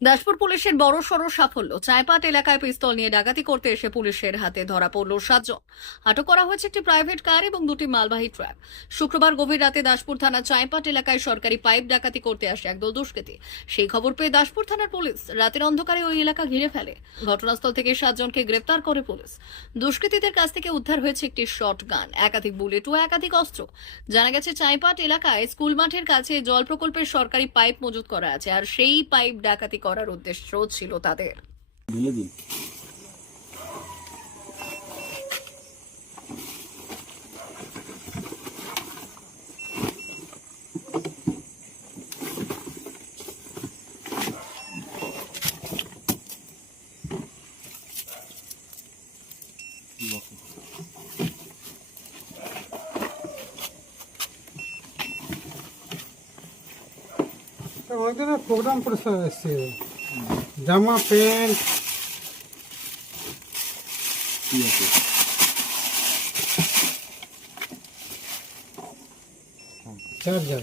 দাসপুর পুলিশের বড় সড় সাফল্য। চায়পাট এলাকায় পিস্তল নিয়ে ডাকাতি করতে এসে পুলিশের হাতে ধরা পড়ল সাতজন। আটক করা হয়েছে একটি প্রাইভেট কার এবং দুটি মালবাহী ট্রাক। শুক্রবার গভীর রাতে দাসপুর থানা চায়পাট এলাকায় সরকারি পাইপ ডাকাতি করতে আসে একদল দুষ্কৃতী। সেই খবর পেয়ে দাসপুর থানার পুলিশ রাতের অন্ধকারে ওই এলাকা ঘিরে ফেলে। ঘটনাস্থল থেকে সাতজনকে গ্রেপ্তার করে পুলিশ। দুষ্কৃতীদের কাছ থেকে উদ্ধার হয়েছে একটি শর্ট গান একাধিক বুলেট ও একাধিক অস্ত্র। জানা গেছে, চাইপাট এলাকায় স্কুল মাঠের কাছে জল প্রকল্পের সরকারি পাইপ মজুত করা আছে, আর সেই পাইপ ডাকাতি করার উদ্দেশ্য ছিল তাদের। ভেঙে দিন প্রোগ্রাম করে এসছে জামা প্যান্ট। ঠিক আছে? চার্জার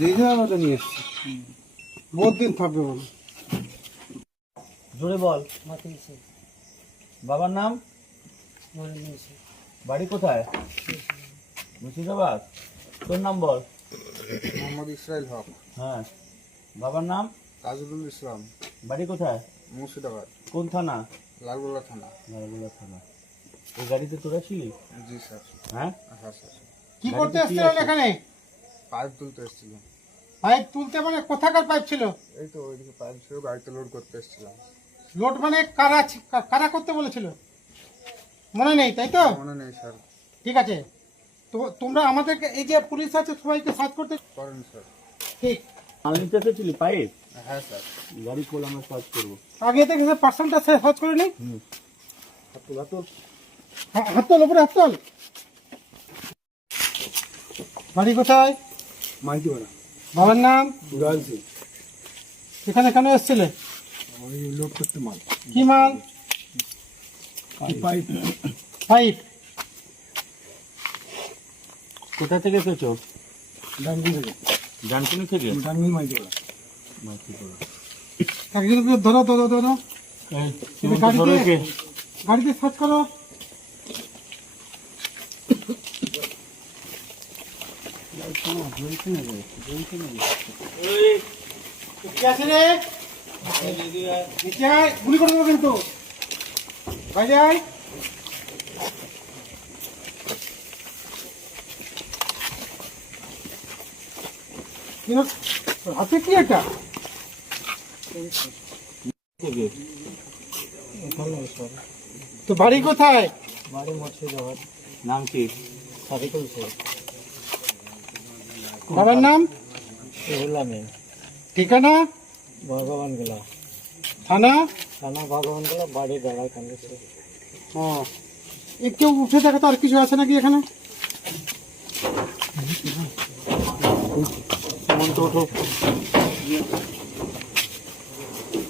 দীঘা আলাদা নিয়ে এসছি। বহুত দিন থাকবে বলে। জোরে বল। বাবার নাম? বাড়ি কোথায়? মুর্শিদাবাদ। তোর নাম বল? মোহাম্মদ ইসরাইল হক। হ্যাঁ। বাবার নাম? তাজুল ইসলাম। বাড়ি কোথায়? মুর্শিদাবাদ। কোন থানা? লালগোলা থানা। নারায়ণগঞ্জ থানা। এই গাড়িতে তোরা ছিলি জি স্যার। হ্যাঁ? হ্যাঁ স্যার। কি করতে এসছিলেন এখানে? পাইপ তুলতে এসেছিলাম। পাইপ তুলতে মানে কোথাকার পাইপ ছিল? এই তো ওইদিকে পাইপ ছিল গাড়িতে লোড করতে এসেছিলাম। লোড মানে কারা কারা করতে বলেছিল? মনে নেই তাই তো? মনে নেই স্যার। ঠিক আছে। তো তোমরা আমাদেরকে এই যে পুলিশ আছে সবাইকে সার্চ করতে করেন স্যার। ঠিক। নিতে এসেছিলি পাইপ হ্যাঁ স্যার। গাড়ি খোল আমরা সার্চ করব। আগে থেকে পার্সেন্টটা সার্চ করে নিই? হুম। হাতুল হাতুল হা- হাত তোল উপরে হাত তোল বাড়ি কোথায়? মাইতি বাবার নাম? উড়াল সিং এখানে কেন এসছিলে? ওই লোড করতে মাল কি মাল পাইপ পাইপ কোথা থেকে এসেছ ডাঙ্গি থেকে জানকুনি থেকে ডাঙ্গি মাইতি বলা মাছিপাড়া। ধরো ধরো ধরো গাড়িতে- গাড়িতে সার্চ করো এই, আছে রে নিচে আয়, গুলি করে দেবো কিন্তু। বাইরে আয় কি হলো? তোর হাতে কি এটা? তো বাড়ি কোথায়? বাড়ি মুর্শিদাবাদ। নাম কি? সাদিকুল শেখ। বাবার নাম? ঠিকানা? ভগবান গেলা থানা? থানা ভগবান গেলা বাড়ি দাঁড়ায় কান্দে ও। কেউ উঠে দেখো তো আর কিছু আছে নাকি এখানে?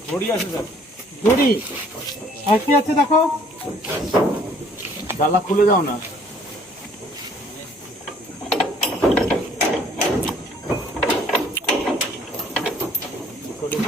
ঘড়ি আছে স্যার। দড়ি আর কি আছে দেখো? খুলে দাও না।